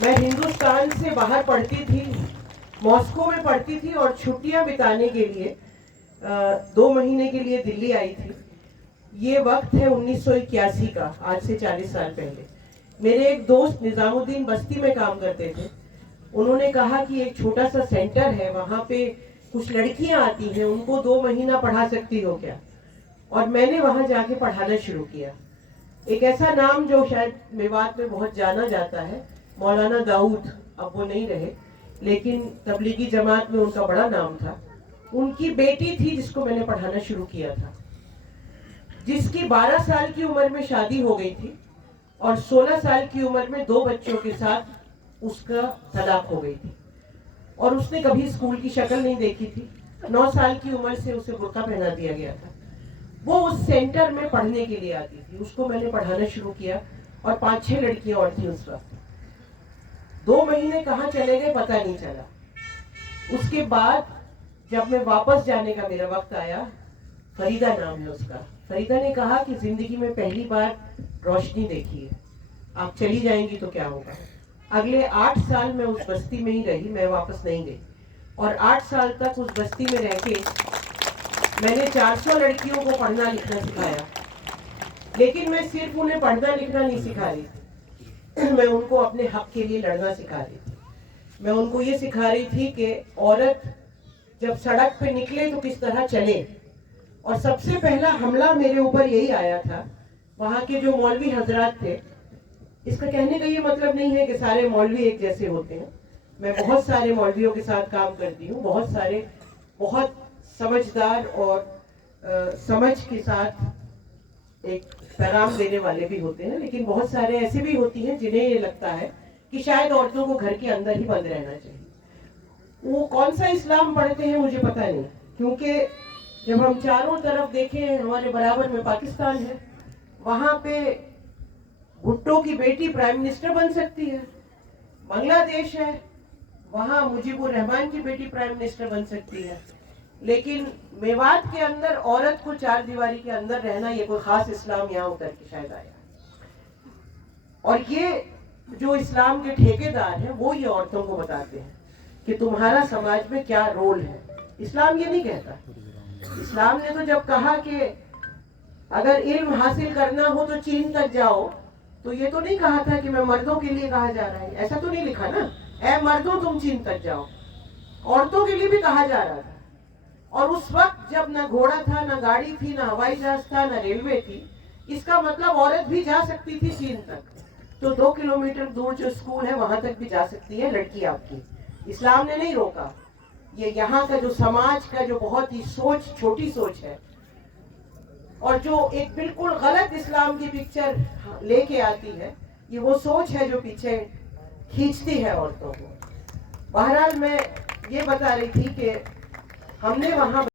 میں ہندوستان سے باہر پڑھتی تھی، ماسکو میں پڑھتی تھی اور چھٹیاں بتانے کے لیے 2 مہینے کے لیے دلی آئی تھی. یہ وقت ہے 1981 کا، آج سے 40 سال پہلے. میرے ایک دوست نظام الدین بستی میں کام کرتے تھے. انہوں نے کہا کہ ایک چھوٹا سا سینٹر ہے، وہاں پہ کچھ لڑکیاں آتی ہیں، ان کو 2 مہینہ پڑھا سکتی ہو کیا؟ اور میں نے وہاں جا کے پڑھانا شروع کیا. ایک ایسا نام جو شاید میوات میں بہت جانا جاتا ہے، مولانا داؤد. اب وہ نہیں رہے، لیکن تبلیغی جماعت میں ان کا بڑا نام تھا. ان کی بیٹی تھی جس کو میں نے پڑھانا شروع کیا تھا، جس کی 12 سال کی عمر میں شادی ہو گئی تھی اور 16 سال کی عمر میں 2 بچوں کے ساتھ اس کا طلاق ہو گئی تھی. اور اس نے کبھی اسکول کی شکل نہیں دیکھی تھی. 9 سال کی عمر سے اسے برقع پہنا دیا گیا تھا. وہ اس سینٹر میں پڑھنے کے لیے آتی تھی. اس کو میں نے پڑھانا شروع کیا اور 5-6 لڑکیاں اور تھیں اس وقت. 2 مہینے کہاں چلے گئے پتہ نہیں چلا. اس کے بعد جب میں واپس جانے کا میرا وقت آیا، فریدہ نام ہے اس کا، فریدہ نے کہا کہ زندگی میں پہلی بار روشنی دیکھی ہے، آپ چلی جائیں گی تو کیا ہوگا؟ اگلے 8 سال میں اس بستی میں ہی رہی، میں واپس نہیں گئی. اور 8 سال تک اس بستی میں رہ کے میں نے 400 لڑکیوں کو پڑھنا لکھنا سکھایا. لیکن میں صرف انہیں پڑھنا لکھنا نہیں سکھا رہی تھی، میں ان کو اپنے حق کے لیے لڑنا سکھا رہی تھی. میں ان کو یہ سکھا رہی تھی کہ عورت جب سڑک پہ نکلے تو کس طرح چلے. اور سب سے پہلا حملہ میرے اوپر یہی آیا تھا. وہاں کے جو مولوی حضرات تھے، اس کا کہنے کا یہ مطلب نہیں ہے کہ سارے مولوی ایک جیسے ہوتے ہیں. میں بہت سارے مولویوں کے ساتھ کام کرتی ہوں، بہت سارے بہت سمجھدار اور سمجھ کے ساتھ ایک پیغام دینے والے بھی ہوتے ہیں، لیکن بہت سارے ایسے بھی ہوتی ہیں جنہیں یہ لگتا ہے کہ شاید عورتوں کو گھر کے اندر ہی بند رہنا چاہیے. وہ کون سا اسلام پڑھتے ہیں مجھے پتہ نہیں، کیونکہ جب ہم چاروں طرف دیکھیں، ہمارے برابر میں پاکستان ہے، وہاں پہ بھٹو کی بیٹی پرائم منسٹر بن سکتی ہے. بنگلہ دیش ہے، وہاں مجیب الرحمان کی بیٹی پرائم منسٹر بن سکتی ہے. لیکن میوات کے اندر عورت کو 4 دیواری کے اندر رہنا، یہ کوئی خاص اسلام یہاں اتر کے شاید آیا. اور یہ جو اسلام کے ٹھیکیدار ہیں وہ یہ عورتوں کو بتاتے ہیں کہ تمہارا سماج میں کیا رول ہے. اسلام یہ نہیں کہتا. اسلام نے تو جب کہا کہ اگر علم حاصل کرنا ہو تو چین تک جاؤ، تو یہ تو نہیں کہا تھا کہ میں مردوں کے لیے کہا جا رہا ہے. ایسا تو نہیں لکھا نا، اے مردوں تم چین تک جاؤ. عورتوں کے لیے بھی کہا جا رہا تھا. اور اس وقت جب نہ گھوڑا تھا، نہ گاڑی تھی، نہ ہوائی جہاز تھا، نہ ریلوے تھی. اس کا مطلب عورت بھی جا سکتی تھی چین تک. تو 2 کلومیٹر دور جو اسکول ہے وہاں تک بھی جا سکتی ہے لڑکی آپ کی. اسلام نے نہیں روکا. یہ یہاں کا جو سماج کا جو بہت ہی چھوٹی سوچ ہے، اور جو ایک بالکل غلط اسلام کی پکچر لے کے آتی ہے، یہ وہ سوچ ہے جو پیچھے کھینچتی ہے عورتوں کو. بہرحال میں یہ بتا رہی تھی کہ ہم نے وہاں